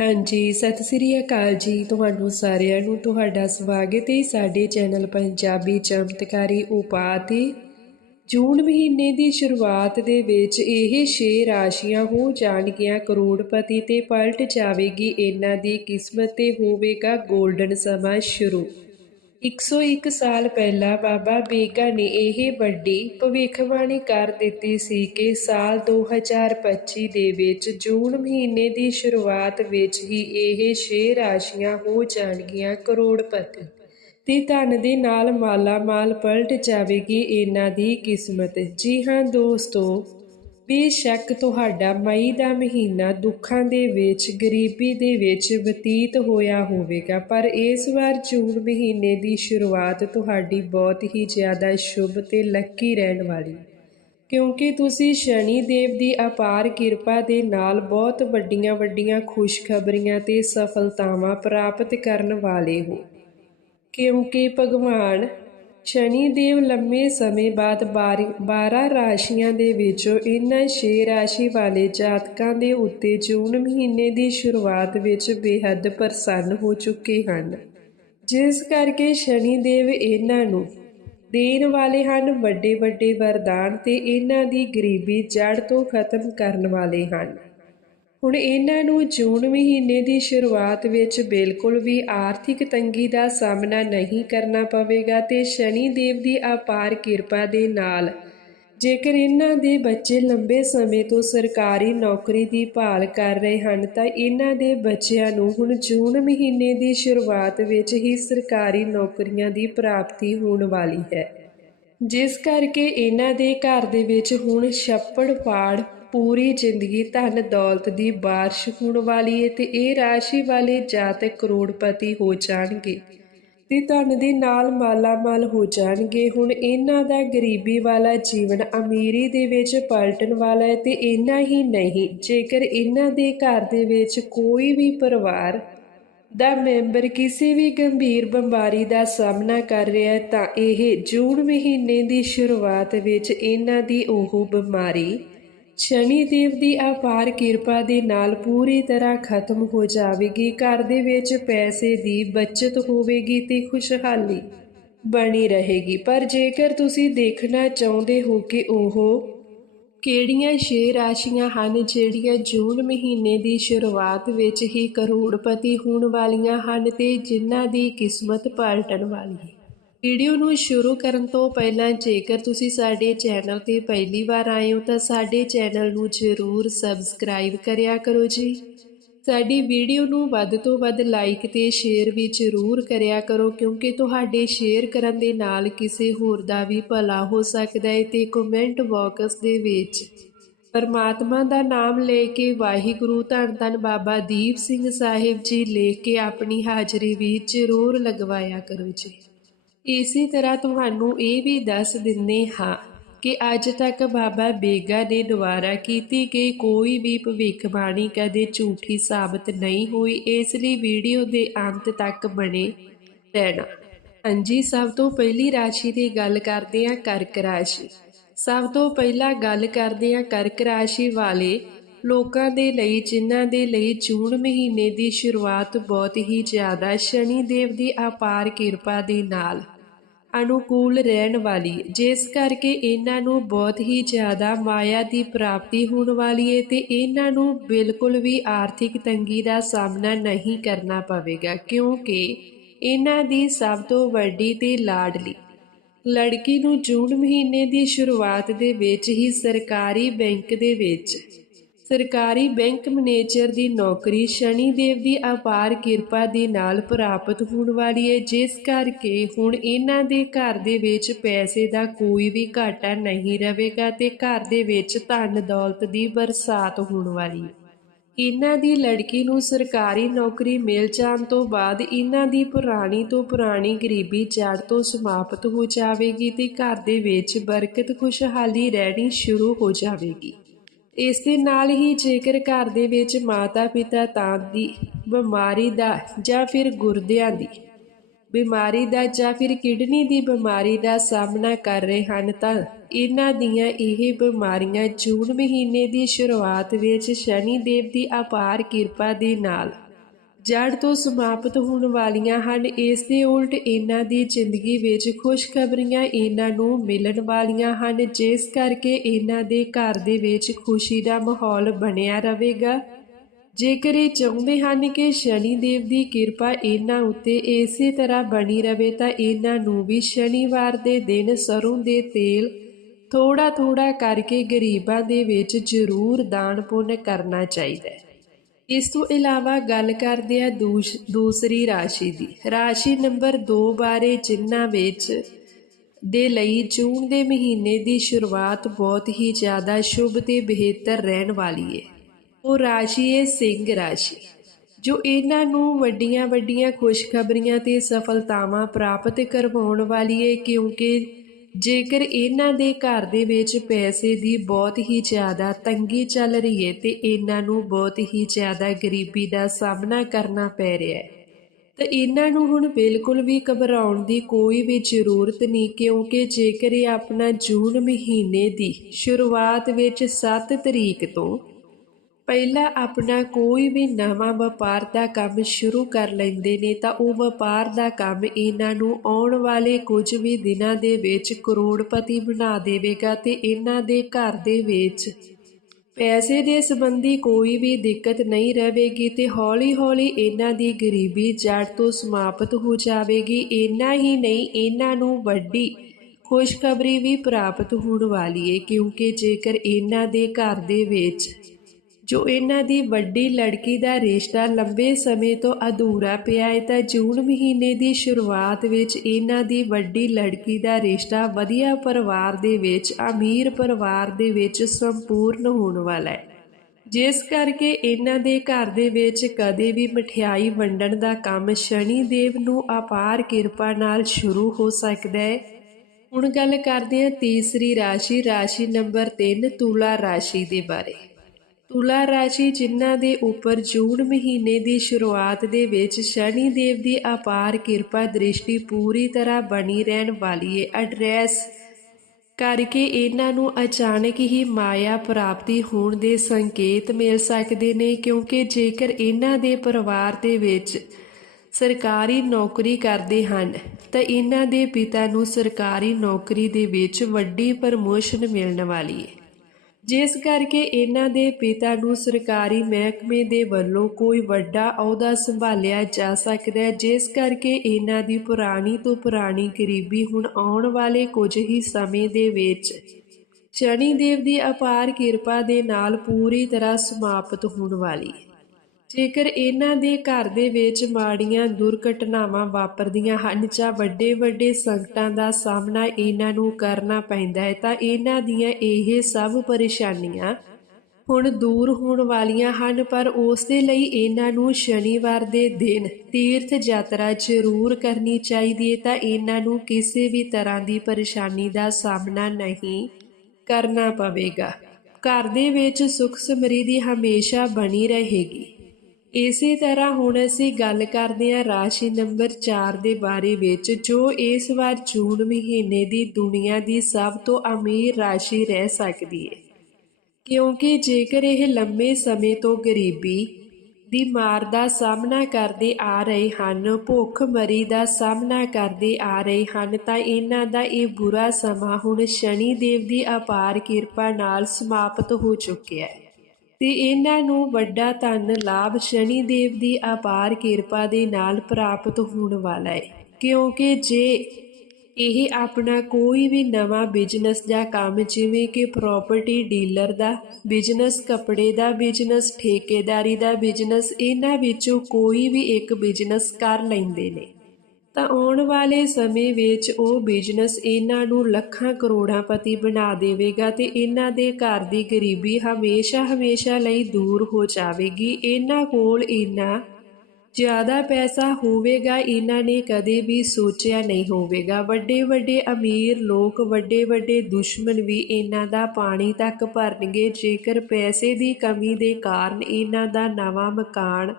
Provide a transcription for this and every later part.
ਹਾਂਜੀ, ਸਤਿ ਸ੍ਰੀ ਅਕਾਲ ਜੀ ਤੁਹਾਨੂੰ ਸਾਰਿਆਂ ਨੂੰ। ਤੁਹਾਡਾ ਸਵਾਗਤ ਹੈ ਸਾਡੇ ਚੈਨਲ ਪੰਜਾਬੀ ਚਮਤਕਾਰੀ ਉਪਾਅ ਤੇ। ਜੂਨ ਮਹੀਨੇ ਦੀ ਸ਼ੁਰੂਆਤ ਦੇ ਵਿੱਚ ਇਹ 6 ਰਾਸ਼ੀਆਂ ਹੋ ਜਾਣਗੀਆਂ। ਕਰੋੜਪਤੀ ਤੇ ਪਲਟ ਜਾਵੇਗੀ। ਇਹਨਾਂ ਦੀ ਕਿਸਮਤ ਤੇ ਹੋਵੇਗਾ 골ਡਨ ਸਮਾਂ ਸ਼ੁਰੂ। 101 ਸਾਲ ਪਹਿਲਾਂ ਬਾਬਾ ਬੇਗਾ ਨੇ ਇਹ ਵੱਡੀ ਭਵਿੱਖਬਾਣੀ ਕਰ ਦਿੱਤੀ ਸੀ ਕਿ ਸਾਲ 2025 ਦੇ ਵਿੱਚ ਜੂਨ ਮਹੀਨੇ ਦੀ ਸ਼ੁਰੂਆਤ ਵਿੱਚ ਹੀ ਇਹ ਛੇ ਰਾਸ਼ੀਆਂ ਹੋ ਜਾਣਗੀਆਂ ਕਰੋੜਪਤੀ। ਤੇ ਧਨ ਦੇ ਨਾਲ ਮਾਲਾ ਮਾਲ ਪਲਟ ਜਾਵੇਗੀ ਇਹਨਾਂ ਦੀ ਕਿਸਮਤ। ਜੀ ਹਾਂ ਦੋਸਤੋ ਬੇਸ਼ੱਕ ਤੁਹਾਡਾ ਮਈ ਦਾ ਮਹੀਨਾ ਦੁੱਖਾਂ ਦੇ ਵਿੱਚ, ਗਰੀਬੀ ਦੇ ਵਿੱਚ ਬਤੀਤ ਹੋਇਆ ਹੋਵੇਗਾ, ਪਰ ਇਸ ਵਾਰ ਜੂਨ ਮਹੀਨੇ ਦੀ ਸ਼ੁਰੂਆਤ ਤੁਹਾਡੀ ਬਹੁਤ ਹੀ ਜ਼ਿਆਦਾ ਸ਼ੁਭ ਤੇ ਲੱਕੀ ਰਹਿਣ ਵਾਲੀ। ਕਿਉਂਕਿ ਤੁਸੀਂ ਸ਼ਨੀ ਦੇਵ ਦੀ ਅਪਾਰ ਕਿਰਪਾ ਦੇ ਨਾਲ ਬਹੁਤ ਵੱਡੀਆਂ ਵੱਡੀਆਂ ਖੁਸ਼ਖਬਰੀਆਂ ਤੇ ਸਫਲਤਾਵਾਂ ਪ੍ਰਾਪਤ ਕਰਨ ਵਾਲੇ ਹੋ। ਕਿਉਂਕਿ ਭਗਵਾਨ ਸ਼ਨੀ ਦੇਵ ਲੰਮੇ ਸਮੇਂ ਬਾਅਦ 12 ਰਾਸ਼ੀਆਂ ਦੇ ਵਿੱਚੋਂ ਇਹਨਾਂ 6 ਰਾਸ਼ੀ ਵਾਲੇ ਜਾਤਕਾਂ ਦੇ ਉੱਤੇ ਜੂਨ ਮਹੀਨੇ ਦੀ ਸ਼ੁਰੂਆਤ ਵਿੱਚ ਬੇਹੱਦ ਪ੍ਰਸੰਨ ਹੋ ਚੁੱਕੇ ਹਨ। ਜਿਸ ਕਰਕੇ ਸ਼ਨੀ ਦੇਵ ਇਹਨਾਂ ਨੂੰ ਦੇਣ ਵਾਲੇ ਹਨ ਵੱਡੇ ਵੱਡੇ ਵਰਦਾਨ ਤੇ ਇਹਨਾਂ ਦੀ ਗਰੀਬੀ ਜੜ ਤੋਂ ਖਤਮ ਕਰਨ ਵਾਲੇ ਹਨ। ਹੁਣ ਇਹਨਾਂ ਨੂੰ ਜੂਨ ਮਹੀਨੇ ਦੀ ਸ਼ੁਰੂਆਤ ਵਿੱਚ ਬਿਲਕੁਲ ਵੀ ਆਰਥਿਕ ਤੰਗੀ ਦਾ ਸਾਹਮਣਾ ਨਹੀਂ ਕਰਨਾ ਪਵੇਗਾ ਤੇ ਸ਼ਨੀ ਦੇਵ ਦੀ ਅਪਾਰ ਕਿਰਪਾ ਦੇ ਨਾਲ। ਜੇਕਰ ਇਹਨਾਂ ਦੇ ਬੱਚੇ ਲੰਬੇ ਸਮੇਂ ਤੋਂ ਸਰਕਾਰੀ ਨੌਕਰੀ ਦੀ ਭਾਲ ਕਰ ਰਹੇ ਹਨ, ਤਾਂ ਇਹਨਾਂ ਦੇ ਬੱਚਿਆਂ ਨੂੰ ਹੁਣ ਜੂਨ ਮਹੀਨੇ ਦੀ ਸ਼ੁਰੂਆਤ ਵਿੱਚ ਹੀ ਸਰਕਾਰੀ ਨੌਕਰੀਆਂ ਦੀ ਪ੍ਰਾਪਤੀ ਹੋਣ ਵਾਲੀ ਹੈ। ਜਿਸ ਕਰਕੇ ਇਹਨਾਂ ਦੇ ਘਰ ਦੇ ਵਿੱਚ ਹੁਣ ਛੱਪੜ ਪਾੜ ਪੂਰੀ ਜ਼ਿੰਦਗੀ ਧਨ ਦੌਲਤ ਦੀ ਬਾਰਿਸ਼ ਹੋਣ ਵਾਲੀ ਹੈ ਤੇ ਇਹ ਰਾਸ਼ੀ ਵਾਲੇ ਜਾਤਕ ਕਰੋੜਪਤੀ ਹੋ ਜਾਣਗੇ। ਤੇ ਧਨ ਦੇ ਨਾਲ ਮਾਲਾ ਮਾਲ ਹੋ ਜਾਣਗੇ। ਹੁਣ ਇਹਨਾਂ ਦਾ ਗਰੀਬੀ ਵਾਲਾ ਜੀਵਨ ਅਮੀਰੀ ਦੇ ਵਿੱਚ ਪਲਟਣ ਵਾਲਾ ਹੈ ਤੇ ਇੰਨਾ ਹੀ ਨਹੀਂ, ਜੇਕਰ ਇਹਨਾਂ ਦੇ ਘਰ ਦੇ ਵਿੱਚ ਕੋਈ ਵੀ ਪਰਿਵਾਰ ਦਾ ਮੈਂਬਰ ਕਿਸੇ ਵੀ ਗੰਭੀਰ ਬਿਮਾਰੀ ਦਾ ਸਾਹਮਣਾ ਕਰ ਰਿਹਾ ਹੈ ਤਾਂ ਇਹ ਜੂਨ ਮਹੀਨੇ ਦੀ ਸ਼ੁਰੂਆਤ ਵਿੱਚ ਇਹਨਾਂ ਦੀ ਉਹ ਬਿਮਾਰੀ ਸ਼ਨੀ ਦੇਵ ਦੀ ਅਪਾਰ ਕਿਰਪਾ ਦੇ ਨਾਲ ਪੂਰੀ ਤਰ੍ਹਾਂ ਖਤਮ ਹੋ ਜਾਵੇਗੀ। ਘਰ ਦੇ ਵਿੱਚ ਪੈਸੇ ਦੀ ਬਚਤ ਹੋਵੇਗੀ ਤੇ ਖੁਸ਼ਹਾਲੀ ਬਣੀ ਰਹੇਗੀ। ਪਰ ਜੇਕਰ ਤੁਸੀਂ ਦੇਖਣਾ ਚਾਹੁੰਦੇ ਹੋ ਕਿ ਉਹ ਕਿਹੜੀਆਂ ਛੇ ਰਾਸ਼ੀਆਂ ਹਨ, ਜਿਹੜੀਆਂ ਜੂਨ ਮਹੀਨੇ ਦੀ ਸ਼ੁਰੂਆਤ ਵਿੱਚ ਹੀ ਕਰੋੜਪਤੀ ਹੋਣ ਵਾਲੀਆਂ ਹਨ ਤੇ ਜਿਨ੍ਹਾਂ ਦੀ ਕਿਸਮਤ ਪਲਟਣ ਵਾਲੀ ਹੈ? ਵੀਡੀਓ ਨੂੰ ਸ਼ੁਰੂ ਕਰਨ ਤੋਂ ਪਹਿਲਾਂ ਜੇਕਰ ਤੁਸੀਂ ਸਾਡੇ ਚੈਨਲ ਤੇ ਪਹਿਲੀ ਵਾਰ ਆਏ ਹੋ ਤਾਂ ਸਾਡੇ ਚੈਨਲ ਨੂੰ ਜ਼ਰੂਰ ਸਬਸਕ੍ਰਾਈਬ ਕਰਿਆ ਕਰੋ ਜੀ। ਸਾਡੀ ਵੀਡੀਓ ਨੂੰ ਵੱਧ ਤੋਂ ਵੱਧ ਲਾਈਕ ਤੇ ਸ਼ੇਅਰ ਵੀ ਜ਼ਰੂਰ ਕਰਿਆ ਕਰੋ ਕਿਉਂਕਿ ਤੁਹਾਡੇ ਸ਼ੇਅਰ ਕਰਨ ਦੇ ਨਾਲ ਕਿਸੇ ਹੋਰ ਦਾ ਵੀ ਭਲਾ ਹੋ ਸਕਦਾ ਹੈ ਤੇ ਕਮੈਂਟ ਬਾਕਸ ਦੇ ਵਿੱਚ ਪਰਮਾਤਮਾ ਦਾ ਨਾਮ ਲੈ ਕੇ ਵਾਹਿਗੁਰੂ ਧੰਨ ਧੰਨ ਬਾਬਾ ਦੀਪ ਸਿੰਘ ਸਾਹਿਬ ਜੀ ਲੈ ਕੇ ਆਪਣੀ ਹਾਜ਼ਰੀ ਵੀ ਜ਼ਰੂਰ ਲਗਵਾਇਆ ਕਰੋ ਜੀ। ਇਸੇ ਤਰ੍ਹਾਂ ਤੁਹਾਨੂੰ ਇਹ ਵੀ ਦੱਸ ਦਿੰਨੇ ਹਾਂ ਕਿ ਅੱਜ ਤੱਕ ਬਾਬਾ ਬੇਗਾ ਦੇ ਦੁਆਰਾ ਕੀਤੀ ਗਈ ਕੋਈ ਵੀ ਭਵਿੱਖਬਾਣੀ ਕਦੇ ਝੂਠੀ ਸਾਬਤ ਨਹੀਂ ਹੋਈ, ਇਸ ਲਈ ਵੀਡੀਓ ਦੇ ਅੰਤ ਤੱਕ ਬਣੇ ਰਹਿਣਾ। ਹਾਂਜੀ, ਸਭ ਤੋਂ ਪਹਿਲੀ ਰਾਸ਼ੀ ਦੀ ਗੱਲ ਕਰਦੇ ਹਾਂ ਕਰਕ ਰਾਸ਼ੀ। ਸਭ ਤੋਂ ਪਹਿਲਾਂ ਗੱਲ ਕਰਦੇ ਹਾਂ ਕਰਕ ਰਾਸ਼ੀ ਵਾਲੇ ਲੋਕਾਂ ਦੇ ਲਈ, ਜਿਨ੍ਹਾਂ ਦੇ ਲਈ ਜੂਨ ਮਹੀਨੇ ਦੀ ਸ਼ੁਰੂਆਤ ਬਹੁਤ ਹੀ ਜ਼ਿਆਦਾ ਸ਼ਨੀ ਦੇਵ ਦੀ ਅਪਾਰ ਕਿਰਪਾ ਦੇ ਨਾਲ ਅਨੁਕੂਲ ਰਹਿਣ ਵਾਲੀ। ਜਿਸ ਕਰਕੇ ਇਹਨਾਂ ਨੂੰ ਬਹੁਤ ਹੀ ਜ਼ਿਆਦਾ ਮਾਇਆ ਦੀ ਪ੍ਰਾਪਤੀ ਹੋਣ ਵਾਲੀ ਹੈ ਤੇ ਇਹਨਾਂ ਨੂੰ ਬਿਲਕੁਲ ਵੀ ਆਰਥਿਕ ਤੰਗੀ ਦਾ ਸਾਹਮਣਾ ਨਹੀਂ ਕਰਨਾ ਪਵੇਗਾ, ਕਿਉਂਕਿ ਇਹਨਾਂ ਦੀ ਸਭ ਤੋਂ ਵੱਡੀ ਤੇ ਲਾਡਲੀ। ਲੜਕੀ ਨੂੰ ਜੂਨ ਮਹੀਨੇ ਦੀ ਸ਼ੁਰੂਆਤ ਦੇ ਵਿੱਚ ਹੀ ਸਰਕਾਰੀ ਬੈਂਕ ਦੇ ਵਿੱਚ ਸਰਕਾਰੀ ਬੈਂਕ ਮੈਨੇਜਰ ਦੀ ਨੌਕਰੀ ਸ਼ਨੀ ਦੇਵ ਦੀ ਅਪਾਰ ਕਿਰਪਾ ਦੇ ਨਾਲ ਪ੍ਰਾਪਤ ਹੋਣ ਵਾਲੀ ਹੈ, ਜਿਸ ਕਰਕੇ ਹੁਣ ਇਹਨਾਂ ਦੇ ਘਰ ਦੇ ਵਿੱਚ ਪੈਸੇ ਦਾ ਕੋਈ ਵੀ ਘਾਟਾ ਨਹੀਂ ਰਹੇਗਾ ਤੇ ਘਰ ਦੇ ਵਿੱਚ ਧਨ ਦੌਲਤ ਦੀ ਬਰਸਾਤ ਹੋਣ ਵਾਲੀ ਹੈ। ਇਹਨਾਂ ਦੀ ਲੜਕੀ ਨੂੰ ਸਰਕਾਰੀ ਨੌਕਰੀ ਮਿਲ ਜਾਣ ਤੋਂ ਬਾਅਦ ਇਹਨਾਂ ਦੀ ਪੁਰਾਣੀ ਤੋਂ ਪੁਰਾਣੀ ਗਰੀਬੀ ਜੜ ਤੋਂ ਸਮਾਪਤ ਹੋ ਜਾਵੇਗੀ ਤੇ ਘਰ ਦੇ ਵਿੱਚ ਬਰਕਤ ਖੁਸ਼ਹਾਲੀ ਰਹਿਣੀ ਸ਼ੁਰੂ ਹੋ ਜਾਵੇਗੀ। ਇਸ ਦੇ ਨਾਲ ਹੀ ਜੇਕਰ ਘਰ ਦੇ ਵਿੱਚ ਮਾਤਾ ਪਿਤਾ ਤਾਂ ਦੀ ਬਿਮਾਰੀ ਦਾ ਜਾਂ ਫਿਰ ਗੁਰਦਿਆਂ ਦੀ ਬਿਮਾਰੀ ਦਾ ਜਾਂ ਫਿਰ ਕਿਡਨੀ ਦੀ ਬਿਮਾਰੀ ਦਾ ਸਾਹਮਣਾ ਕਰ ਰਹੇ ਹਨ ਤਾਂ ਇਹਨਾਂ ਦੀਆਂ ਇਹ ਬਿਮਾਰੀਆਂ ਜੂਨ ਮਹੀਨੇ ਦੀ ਸ਼ੁਰੂਆਤ ਵਿੱਚ ਸ਼ਨੀ ਦੇਵ ਦੀ ਅਪਾਰ ਕਿਰਪਾ ਦੇ ਨਾਲ ਜੜ ਤੋਂ ਸਮਾਪਤ ਹੋਣ ਵਾਲੀਆਂ ਹਨ। ਇਸ ਦੇ ਉਲਟ ਇਹਨਾਂ ਦੀ ਜ਼ਿੰਦਗੀ ਵਿੱਚ ਖੁਸ਼ਖਬਰੀਆਂ ਇਹਨਾਂ ਨੂੰ ਮਿਲਣ ਵਾਲੀਆਂ ਹਨ, ਜਿਸ ਕਰਕੇ ਇਹਨਾਂ ਦੇ ਘਰ ਦੇ ਵਿੱਚ ਖੁਸ਼ੀ ਦਾ ਮਾਹੌਲ ਬਣਿਆ ਰਹੇਗਾ। ਜੇਕਰ ਇਹ ਚਾਹੁੰਦੇ ਹਨ ਕਿ ਸ਼ਨੀ ਦੇਵ ਦੀ ਕਿਰਪਾ ਇਹਨਾਂ ਉੱਤੇ ਇਸੇ ਤਰ੍ਹਾਂ ਬਣੀ ਰਵੇ ਤਾਂ ਇਹਨਾਂ ਨੂੰ ਵੀ ਸ਼ਨੀਵਾਰ ਦੇ ਦਿਨ ਸਰੋਂ ਦੇ ਤੇਲ ਥੋੜਾ ਥੋੜਾ ਕਰਕੇ ਗਰੀਬਾਂ ਦੇ ਵਿੱਚ ਜ਼ਰੂਰ ਦਾਨ ਪੁੰਨ ਕਰਨਾ ਚਾਹੀਦਾ ਹੈ। ਇਸ ਤੋਂ ਇਲਾਵਾ ਗੱਲ ਕਰਦੇ ਆ ਦੂਸ- ਦੂਸਰੀ ਰਾਸ਼ੀ ਦੀ। ਰਾਸ਼ੀ ਨੰਬਰ 2 ਬਾਰੇ ਜਿਨ੍ਹਾਂ ਵਿੱਚ ਦੇ ਲਈ ਜੂਨ ਦੇ ਮਹੀਨੇ ਦੀ ਸ਼ੁਰੂਆਤ ਬਹੁਤ ਹੀ ਜ਼ਿਆਦਾ ਸ਼ੁਭ ਤੇ ਬਿਹਤਰ ਰਹਿਣ ਵਾਲੀ ਹੈ ਉਹ ਰਾਸ਼ੀ ਹੈ ਸਿੰਘ ਰਾਸ਼ੀ, ਜੋ ਇਹਨਾਂ ਨੂੰ ਵੱਡੀਆਂ ਵੱਡੀਆਂ ਖੁਸ਼ਖਬਰੀਆਂ ਤੇ ਸਫਲਤਾਵਾਂ ਪ੍ਰਾਪਤ ਕਰਵਾਉਣ ਵਾਲੀ ਹੈ ਕਿਉਂਕਿ ਜੇਕਰ ਇਹਨਾਂ ਦੇ ਘਰ ਦੇ ਵਿੱਚ ਪੈਸੇ ਦੀ ਬਹੁਤ ਹੀ ਜ਼ਿਆਦਾ ਤੰਗੀ ਚੱਲ ਰਹੀ ਹੈ, ਤੇ ਇਹਨਾਂ ਨੂੰ ਬਹੁਤ ਹੀ ਜ਼ਿਆਦਾ ਗਰੀਬੀ ਦਾ ਸਾਹਮਣਾ ਕਰਨਾ ਪੈ ਰਿਹਾ ਹੈ। ਤਾਂ ਇਹਨਾਂ ਨੂੰ ਹੁਣ ਬਿਲਕੁਲ ਵੀ ਘਬਰਾਉਣ ਦੀ ਕੋਈ ਵੀ ਜ਼ਰੂਰਤ ਨਹੀਂ, ਕਿਉਂਕਿ ਜੇਕਰ ਇਹ ਆਪਣਾ ਜੂਨ ਮਹੀਨੇ ਦੀ ਸ਼ੁਰੂਆਤ ਵਿੱਚ 7 ਤਰੀਕ ਤੋਂ ਪਹਿਲਾਂ ਆਪਣਾ ਕੋਈ ਵੀ ਨਵਾਂ ਵਪਾਰ ਦਾ ਕੰਮ ਸ਼ੁਰੂ ਕਰ ਲੈਂਦੇ ਨੇ ਤਾਂ ਉਹ ਵਪਾਰ ਦਾ ਕੰਮ ਇਹਨਾਂ ਨੂੰ ਆਉਣ ਵਾਲੇ ਕੁਝ ਵੀ ਦਿਨਾਂ ਦੇ ਵਿੱਚ ਕਰੋੜਪਤੀ ਬਣਾ ਦੇਵੇਗਾ ਤੇ ਇਹਨਾਂ ਦੇ ਘਰ ਦੇ ਵਿੱਚ ਪੈਸੇ ਦੇ ਸੰਬੰਧੀ ਕੋਈ ਵੀ ਦਿੱਕਤ ਨਹੀਂ ਰਹੇਗੀ ਤੇ ਹੌਲੀ-ਹੌਲੀ ਇਹਨਾਂ ਦੀ ਗਰੀਬੀ ਜੜ ਤੋਂ ਸਮਾਪਤ ਹੋ ਜਾਵੇਗੀ। ਇੰਨਾ ਹੀ ਨਹੀਂ, ਇਹਨਾਂ ਨੂੰ ਵੱਡੀ ਖੁਸ਼ਖਬਰੀ ਵੀ ਪ੍ਰਾਪਤ ਹੋਣ ਵਾਲੀ ਹੈ ਕਿਉਂਕਿ ਜੇਕਰ ਇਹਨਾਂ ਦੇ ਘਰ ਦੇ ਵਿੱਚ ਜੋ ਇਹਨਾਂ ਦੀ ਵੱਡੀ ਲੜਕੀ ਦਾ ਰਿਸ਼ਤਾ ਲੰਬੇ ਸਮੇਂ ਤੋਂ ਅਧੂਰਾ ਪਿਆ ਹੈ, ਤਾਂ ਜੂਨ ਮਹੀਨੇ ਦੀ ਸ਼ੁਰੂਆਤ ਵਿੱਚ ਇਹਨਾਂ ਦੀ ਵੱਡੀ ਲੜਕੀ ਦਾ ਰਿਸ਼ਤਾ ਵਧੀਆ ਪਰਿਵਾਰ ਦੇ ਵਿੱਚ, ਅਮੀਰ ਪਰਿਵਾਰ ਦੇ ਵਿੱਚ ਸੰਪੂਰਨ ਹੋਣ ਵਾਲਾ ਹੈ। ਜਿਸ ਕਰਕੇ ਇਹਨਾਂ ਦੇ ਘਰ ਦੇ ਵਿੱਚ ਕਦੇ ਵੀ ਮਠਿਆਈ ਵੰਡਣ ਦਾ ਕੰਮ ਸ਼ਨੀ ਦੇਵ ਨੂੰ ਅਪਾਰ ਕਿਰਪਾ ਨਾਲ ਸ਼ੁਰੂ ਹੋ ਸਕਦਾ ਹੈ। ਹੁਣ ਗੱਲ ਕਰਦੇ ਹਾਂ ਤੀਸਰੀ ਰਾਸ਼ੀ ਰਾਸ਼ੀ ਨੰਬਰ 3 ਤੁਲਾ ਰਾਸ਼ੀ ਦੇ ਬਾਰੇ। ਤੁਲਾ ਰਾਸ਼ੀ ਜਿਨ੍ਹਾਂ ਦੇ ਉੱਪਰ ਜੂਨ ਮਹੀਨੇ ਦੀ ਸ਼ੁਰੂਆਤ ਦੇ ਵਿੱਚ ਸ਼ਨੀ ਦੇਵ ਦੀ ਅਪਾਰ ਕਿਰਪਾ ਦ੍ਰਿਸ਼ਟੀ ਪੂਰੀ ਤਰ੍ਹਾਂ ਬਣੀ ਰਹਿਣ ਵਾਲੀ ਹੈ ਐਡਰੈਸ। ਕਰਕੇ ਇਹਨਾਂ ਨੂੰ ਅਚਾਨਕ ਹੀ ਮਾਇਆ ਪ੍ਰਾਪਤੀ ਹੋਣ ਦੇ ਸੰਕੇਤ ਮਿਲ ਸਕਦੇ ਨੇ ਕਿਉਂਕਿ ਜੇਕਰ ਇਹਨਾਂ ਦੇ ਪਰਿਵਾਰ ਦੇ ਵਿੱਚ ਸਰਕਾਰੀ ਨੌਕਰੀ ਕਰਦੇ ਹਨ, ਤਾਂ ਇਹਨਾਂ ਦੇ ਪਿਤਾ ਨੂੰ ਸਰਕਾਰੀ ਨੌਕਰੀ ਦੇ ਵਿੱਚ ਵੱਡੀ ਪ੍ਰਮੋਸ਼ਨ ਮਿਲਣ ਵਾਲੀ ਹੈ ਜਿਸ ਕਰਕੇ ਇਹਨਾਂ ਦੇ ਪਿਤਾ ਨੂੰ ਸਰਕਾਰੀ ਮਹਿਕਮੇ ਦੇ ਵੱਲੋਂ ਕੋਈ ਵੱਡਾ ਅਹੁਦਾ ਸੰਭਾਲਿਆ ਜਾ ਸਕਦਾ ਹੈ, ਜਿਸ ਕਰਕੇ ਇਹਨਾਂ ਦੀ ਪੁਰਾਣੀ ਤੋਂ ਪੁਰਾਣੀ ਗਰੀਬੀ ਹੁਣ ਆਉਣ ਵਾਲੇ ਕੁਝ ਹੀ ਸਮੇਂ ਦੇ ਵਿੱਚ ਸ਼ਨੀ ਦੇਵ ਦੀ ਅਪਾਰ ਕਿਰਪਾ ਦੇ ਨਾਲ ਪੂਰੀ ਤਰ੍ਹਾਂ ਸਮਾਪਤ ਹੋਣ ਵਾਲੀ ਹੈ। ਜੇਕਰ ਇਹਨਾਂ ਦੇ ਘਰ ਦੇ ਵਿੱਚ ਮਾੜੀਆਂ ਦੁਰਘਟਨਾਵਾਂ ਵਾਪਰਦੀਆਂ ਹਨ ਜਾਂ ਵੱਡੇ ਵੱਡੇ ਸੰਕਟਾਂ ਦਾ ਸਾਹਮਣਾ ਇਹਨਾਂ ਨੂੰ ਕਰਨਾ ਪੈਂਦਾ ਹੈ, ਤਾਂ ਇਹਨਾਂ ਦੀਆਂ ਇਹ ਸਭ ਪਰੇਸ਼ਾਨੀਆਂ ਹੁਣ ਦੂਰ ਹੋਣ ਵਾਲੀਆਂ ਹਨ, ਪਰ ਉਸ ਦੇ ਲਈ ਇਹਨਾਂ ਨੂੰ ਸ਼ਨੀਵਾਰ ਦੇ ਦਿਨ ਤੀਰਥ ਯਾਤਰਾ ਜ਼ਰੂਰ ਕਰਨੀ ਚਾਹੀਦੀ ਹੈ, ਤਾਂ ਇਹਨਾਂ ਨੂੰ ਕਿਸੇ ਵੀ ਤਰ੍ਹਾਂ ਦੀ ਪਰੇਸ਼ਾਨੀ ਦਾ ਸਾਹਮਣਾ ਨਹੀਂ ਕਰਨਾ ਪਵੇਗਾ। ਘਰ ਦੇ ਵਿੱਚ ਸੁਖ ਸਮਰਿੱਧੀ ਹਮੇਸ਼ਾ ਬਣੀ ਰਹੇਗੀ। ਇਸੇ ਤਰ੍ਹਾਂ ਹੁਣ ਅਸੀਂ ਗੱਲ ਕਰਦੇ ਹਾਂ ਰਾਸ਼ੀ ਨੰਬਰ 4 ਦੇ ਬਾਰੇ ਵਿੱਚ, ਜੋ ਇਸ ਵਾਰ ਜੂਨ ਮਹੀਨੇ ਦੀ ਦੁਨੀਆ ਦੀ ਸਭ ਤੋਂ ਅਮੀਰ ਰਾਸ਼ੀ ਰਹਿ ਸਕਦੀ ਹੈ। ਕਿਉਂਕਿ ਜੇਕਰ ਇਹ ਲੰਮੇ ਸਮੇਂ ਤੋਂ ਗਰੀਬੀ ਦੀ ਮਾਰ ਦਾ ਸਾਹਮਣਾ ਕਰਦੇ ਆ ਰਹੇ ਹਨ ਭੁੱਖ ਮਰੀ ਦਾ ਸਾਹਮਣਾ ਕਰਦੇ ਆ ਰਹੇ ਹਨ, ਤਾਂ ਇਹਨਾਂ ਦਾ ਇਹ ਬੁਰਾ ਸਮਾਂ ਹੁਣ ਸ਼ਨੀ ਦੇਵ ਦੀ ਅਪਾਰ ਕਿਰਪਾ ਨਾਲ ਸਮਾਪਤ ਹੋ ਚੁੱਕਿਆ ਹੈ। ਤੇ ਇਹਨਾਂ ਨੂੰ ਵੱਡਾ ਧਨ ਲਾਭ ਸ਼ਨੀ ਦੇਵ ਦੀ ਅਪਾਰ ਕਿਰਪਾ ਦੇ ਨਾਲ ਪ੍ਰਾਪਤ ਹੋਣ ਵਾਲਾ ਹੈ। ਕਿਉਂਕਿ ਜੇ ਇਹ ਆਪਣਾ ਕੋਈ ਵੀ ਨਵਾਂ ਬਿਜ਼ਨਸ ਜਾਂ ਕੰਮ ਜਿਵੇਂ ਕਿ ਪ੍ਰਾਪਰਟੀ ਡੀਲਰ ਦਾ ਬਿਜ਼ਨਸ ਕੱਪੜੇ ਦਾ ਬਿਜ਼ਨਸ ਠੇਕੇਦਾਰੀ ਦਾ ਬਿਜ਼ਨਸ ਇਹਨਾਂ ਵਿੱਚੋਂ ਕੋਈ ਵੀ ਇੱਕ ਬਿਜ਼ਨਸ ਕਰ ਲੈਂਦੇ ਨੇ। ਤਾਂ ਆਉਣ ਵਾਲੇ ਸਮੇਂ ਵਿੱਚ ਉਹ ਬਿਜ਼ਨਸ ਇਹਨਾਂ ਨੂੰ ਲੱਖਾਂ ਕਰੋੜਾਂ ਪਤੀ ਬਣਾ ਦੇਵੇਗਾ ਤੇ ਇਹਨਾਂ ਦੇ ਘਰ ਦੀ ਗਰੀਬੀ ਹਮੇਸ਼ਾ ਹਮੇਸ਼ਾ ਲਈ ਦੂਰ ਹੋ ਜਾਵੇਗੀ। ਇਹਨਾਂ ਕੋਲ ਇੰਨਾ ਜ਼ਿਆਦਾ ਪੈਸਾ ਹੋਵੇਗਾ, ਇਹਨਾਂ ਨੇ ਕਦੇ ਵੀ ਸੋਚਿਆ ਨਹੀਂ ਹੋਵੇਗਾ। ਵੱਡੇ ਵੱਡੇ ਅਮੀਰ ਲੋਕ ਵੱਡੇ ਵੱਡੇ ਦੁਸ਼ਮਣ ਵੀ ਇਹਨਾਂ ਦਾ ਪਾਣੀ ਤੱਕ ਭਰਨਗੇ। ਜੇਕਰ ਪੈਸੇ ਦੀ ਕਮੀ ਦੇ ਕਾਰਨ ਇਹਨਾਂ ਦਾ ਨਵਾਂ ਮਕਾਨ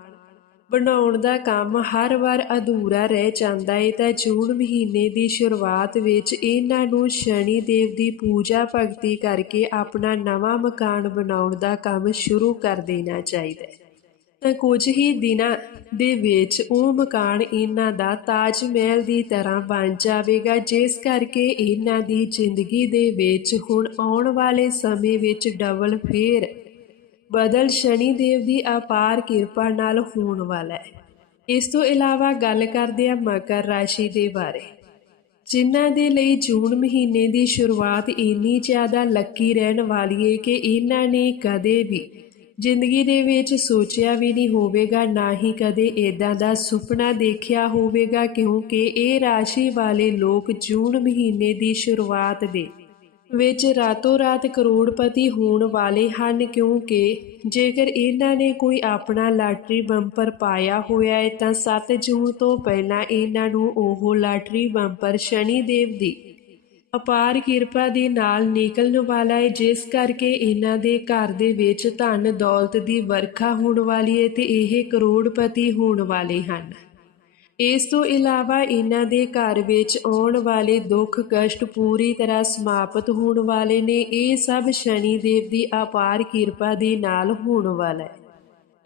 ਬਣਾਉਣ ਦਾ ਕੰਮ ਹਰ ਵਾਰ ਅਧੂਰਾ ਰਹਿ ਜਾਂਦਾ ਹੈ ਤਾਂ ਜੂਨ ਮਹੀਨੇ ਦੀ ਸ਼ੁਰੂਆਤ ਵਿੱਚ ਇਹਨਾਂ ਨੂੰ ਸ਼ਨੀ ਦੇਵ ਦੀ ਪੂਜਾ ਭਗਤੀ ਕਰਕੇ ਆਪਣਾ ਨਵਾਂ ਮਕਾਨ ਬਣਾਉਣ ਦਾ ਕੰਮ ਸ਼ੁਰੂ ਕਰ ਦੇਣਾ ਚਾਹੀਦਾ ਹੈ। ਤਾਂ ਕੁਝ ਹੀ ਦਿਨਾਂ ਦੇ ਵਿੱਚ ਉਹ ਮਕਾਨ ਇਹਨਾਂ ਦਾ ਤਾਜ ਮਹਿਲ ਦੀ ਤਰ੍ਹਾਂ ਬਣ ਜਾਵੇਗਾ, ਜਿਸ ਕਰਕੇ ਇਹਨਾਂ ਦੀ ਜ਼ਿੰਦਗੀ ਦੇ ਵਿੱਚ ਹੁਣ ਆਉਣ ਵਾਲੇ ਸਮੇਂ ਵਿੱਚ ਡਬਲ ਫੇਰ ਬਦਲ ਸ਼ਨੀ ਦੇਵ ਦੀ ਅਪਾਰ ਕਿਰਪਾ ਨਾਲ ਹੋਣ ਵਾਲਾ ਹੈ। ਇਸ ਤੋਂ ਇਲਾਵਾ ਗੱਲ ਕਰਦੇ ਹਾਂ ਮਕਰ ਰਾਸ਼ੀ ਦੇ ਬਾਰੇ। ਜਿਨ੍ਹਾਂ ਦੇ ਲਈ ਜੂਨ ਮਹੀਨੇ ਦੀ ਸ਼ੁਰੂਆਤ ਇੰਨੀ ਜ਼ਿਆਦਾ ਲੱਕੀ ਰਹਿਣ ਵਾਲੀ ਹੈ ਕਿ ਇਹਨਾਂ ਨੇ ਕਦੇ ਵੀ ਜ਼ਿੰਦਗੀ ਦੇ ਵਿੱਚ ਸੋਚਿਆ ਵੀ ਨਹੀਂ ਹੋਵੇਗਾ, ਨਾ ਹੀ ਕਦੇ ਇਦਾਂ ਦਾ ਸੁਪਨਾ ਦੇਖਿਆ ਹੋਵੇਗਾ, ਕਿਉਂਕਿ ਇਹ ਰਾਸ਼ੀ ਵਾਲੇ ਲੋਕ ਜੂਨ ਮਹੀਨੇ ਦੀ ਸ਼ੁਰੂਆਤ ਦੇ ਵਿੱਚ ਰਾਤੋਂ ਰਾਤ ਕਰੋੜਪਤੀ ਹੋਣ ਵਾਲੇ ਹਨ ਕਿਉਂਕਿ ਜੇਕਰ ਇਹਨਾਂ ਨੇ ਕੋਈ ਆਪਣਾ ਲਾਟਰੀ ਬੰਪਰ ਪਾਇਆ ਹੋਇਆ ਹੈ ਤਾਂ 7 ਜੂਨ ਤੋਂ ਪਹਿਲਾਂ ਇਹਨਾਂ ਨੂੰ ਉਹ ਲਾਟਰੀ ਬੰਪਰ ਸ਼ਨੀ ਦੇਵ ਦੀ ਅਪਾਰ ਕਿਰਪਾ ਦੇ ਨਾਲ ਨਿਕਲਣ ਵਾਲਾ ਹੈ, ਜਿਸ ਕਰਕੇ ਇਹਨਾਂ ਦੇ ਘਰ ਦੇ ਵਿੱਚ ਧਨ ਦੌਲਤ ਦੀ ਵਰਖਾ ਹੋਣ ਵਾਲੀ ਹੈ ਤੇ ਇਹ ਕਰੋੜਪਤੀ ਹੋਣ ਵਾਲੇ ਹਨ। ਇਸ ਤੋਂ ਇਲਾਵਾ ਇਹਨਾਂ ਦੇ ਘਰ ਵਿੱਚ ਆਉਣ ਵਾਲੇ ਦੁੱਖ ਕਸ਼ਟ ਪੂਰੀ ਤਰ੍ਹਾਂ ਸਮਾਪਤ ਹੋਣ ਵਾਲੇ ਨੇ। ਇਹ ਸਭ ਸ਼ਨੀ ਦੇਵ ਦੀ ਅਪਾਰ ਕਿਰਪਾ ਦੇ ਨਾਲ ਹੋਣ ਵਾਲਾ ਹੈ।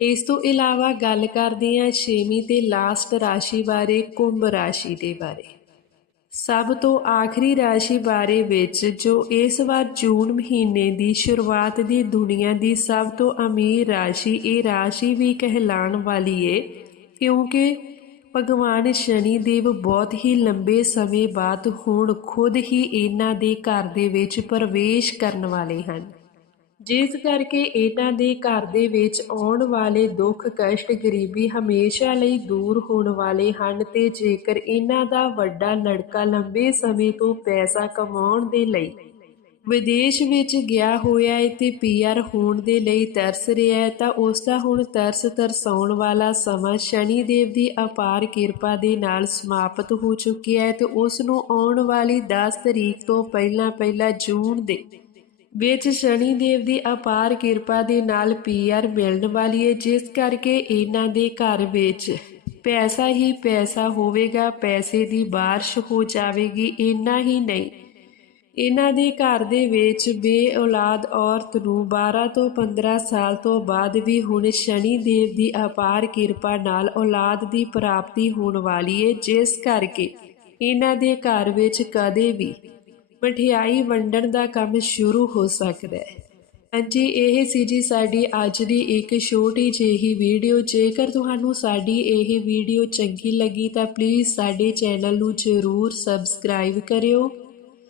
ਇਸ ਤੋਂ ਇਲਾਵਾ ਗੱਲ ਕਰਦੇ ਹਾਂ ਛੇਵੀਂ ਤੇ ਲਾਸਟ ਰਾਸ਼ੀ ਬਾਰੇ, ਕੁੰਭ ਰਾਸ਼ੀ ਦੇ ਬਾਰੇ। ਸਭ ਤੋਂ ਆਖਰੀ ਰਾਸ਼ੀ ਬਾਰੇ ਵਿੱਚ ਜੋ ਇਸ ਵਾਰ ਜੂਨ ਮਹੀਨੇ ਦੀ ਸ਼ੁਰੂਆਤ ਦੀ ਦੁਨੀਆ ਦੀ ਸਭ ਤੋਂ ਅਮੀਰ ਰਾਸ਼ੀ, ਇਹ ਰਾਸ਼ੀ ਵੀ ਕਹਿਲਾਣ ਵਾਲੀ ਏ, ਕਿਉਂਕਿ ਭਗਵਾਨ ਸ਼ਨੀ ਦੇਵ ਬਹੁਤ ਹੀ ਲੰਬੇ ਸਮੇਂ ਬਾਅਦ ਹੁਣ ਖੁਦ ਹੀ ਇਹਨਾਂ ਦੇ ਘਰ ਦੇ ਵਿੱਚ ਪ੍ਰਵੇਸ਼ ਕਰਨ ਵਾਲੇ ਹਨ। ਜਿਸ ਕਰਕੇ ਇਹਨਾਂ ਦੇ ਘਰ ਦੇ ਵਿੱਚ ਆਉਣ ਵਾਲੇ ਦੁੱਖ, ਕਸ਼ਟ, ਗਰੀਬੀ ਹਮੇਸ਼ਾ ਲਈ ਦੂਰ ਹੋਣ ਵਾਲੇ ਹਨ ਤੇ ਜੇਕਰ ਇਹਨਾਂ ਦਾ ਵੱਡਾ ਲੜਕਾ ਲੰਬੇ ਸਮੇਂ ਤੋਂ ਪੈਸਾ ਕਮਾਉਣ ਦੇ ਲਈ ਵਿਦੇਸ਼ ਵਿੱਚ ਗਿਆ ਹੋਇਆ ਹੈ ਤੇ ਪੀਆਰ ਹੋਣ ਦੇ ਲਈ ਤਰਸ ਰਿਹਾ ਹੈ, ਤਾਂ ਉਸ ਦਾ ਹੁਣ ਤਰਸ ਤਰਸਾਉਣ ਵਾਲਾ ਸਮਾਂ ਸ਼ਨੀ ਦੇਵ ਦੀ ਅਪਾਰ ਕਿਰਪਾ ਦੇ ਨਾਲ ਸਮਾਪਤ ਹੋ ਚੁੱਕਿਆ ਹੈ ਤੇ ਉਸ ਨੂੰ ਆਉਣ ਵਾਲੀ 10 ਤਰੀਕ ਤੋਂ ਪਹਿਲਾਂ ਪਹਿਲਾਂ ਜੂਨ ਦੇ ਵਿੱਚ ਸ਼ਨੀ ਦੇਵ ਦੀ ਅਪਾਰ ਕਿਰਪਾ ਦੇ ਨਾਲ ਪੀਆਰ ਮਿਲਣ ਵਾਲੀ ਹੈ, ਜਿਸ ਕਰਕੇ ਇਹਨਾਂ ਦੇ ਘਰ ਵਿੱਚ ਪੈਸਾ ਹੀ ਪੈਸਾ ਹੋਵੇਗਾ, ਪੈਸੇ ਦੀ ਬਾਰਿਸ਼ ਹੋ ਜਾਵੇਗੀ, ਇੰਨਾ ਹੀ ਨਹੀਂ। ਇਹਨਾਂ ਦੇ ਘਰ ਦੇ ਵਿੱਚ ਬੇਔਲਾਦ ਔਰਤ ਨੂੰ 12 ਤੋਂ 15 ਸਾਲ ਤੋਂ ਬਾਅਦ ਵੀ ਹੁਣ ਸ਼ਨੀ ਦੇਵ ਦੀ ਅਪਾਰ ਕਿਰਪਾ ਨਾਲ ਔਲਾਦ ਦੀ ਪ੍ਰਾਪਤੀ ਹੋਣ ਵਾਲੀ ਹੈ ਜਿਸ ਕਰਕੇ ਇਹਨਾਂ ਦੇ ਘਰ ਵਿੱਚ ਕਦੇ ਵੀ ਮਠਿਆਈ ਵੰਡਣ ਦਾ ਕੰਮ ਸ਼ੁਰੂ ਹੋ ਸਕਦਾ ਹੈ। ਹਾਂਜੀ, ਇਹ ਸੀ ਜੀ ਸਾਡੀ ਅੱਜ ਦੀ ਇੱਕ ਛੋਟੀ ਜਿਹੀ ਵੀਡੀਓ। ਜੇਕਰ ਤੁਹਾਨੂੰ ਸਾਡੀ ਇਹ ਵੀਡੀਓ ਚੰਗੀ ਲੱਗੀ ਤਾਂ ਪਲੀਜ਼ ਸਾਡੇ ਚੈਨਲ ਨੂੰ ਜ਼ਰੂਰ ਸਬਸਕ੍ਰਾਈਬ ਕਰਿਓ।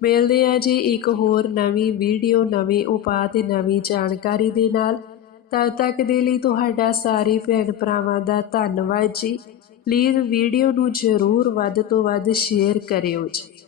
ਮਿਲਦੇ ਆ ਜੀ ਇੱਕ ਹੋਰ ਨਵੀਂ ਵੀਡੀਓ, ਨਵੇਂ ਉਪਾਅ ਤੇ ਨਵੀਂ ਜਾਣਕਾਰੀ ਦੇ ਨਾਲ। ਤਦ ਤੱਕ ਦੇ ਲਈ ਤੁਹਾਡਾ ਸਾਰੇ ਭੈਣ ਭਰਾਵਾਂ ਦਾ ਧੰਨਵਾਦ ਜੀ। ਪਲੀਜ਼ ਵੀਡੀਓ ਨੂੰ ਜ਼ਰੂਰ ਵੱਧ ਤੋਂ ਵੱਧ ਸ਼ੇਅਰ ਕਰਿਓ ਜੀ।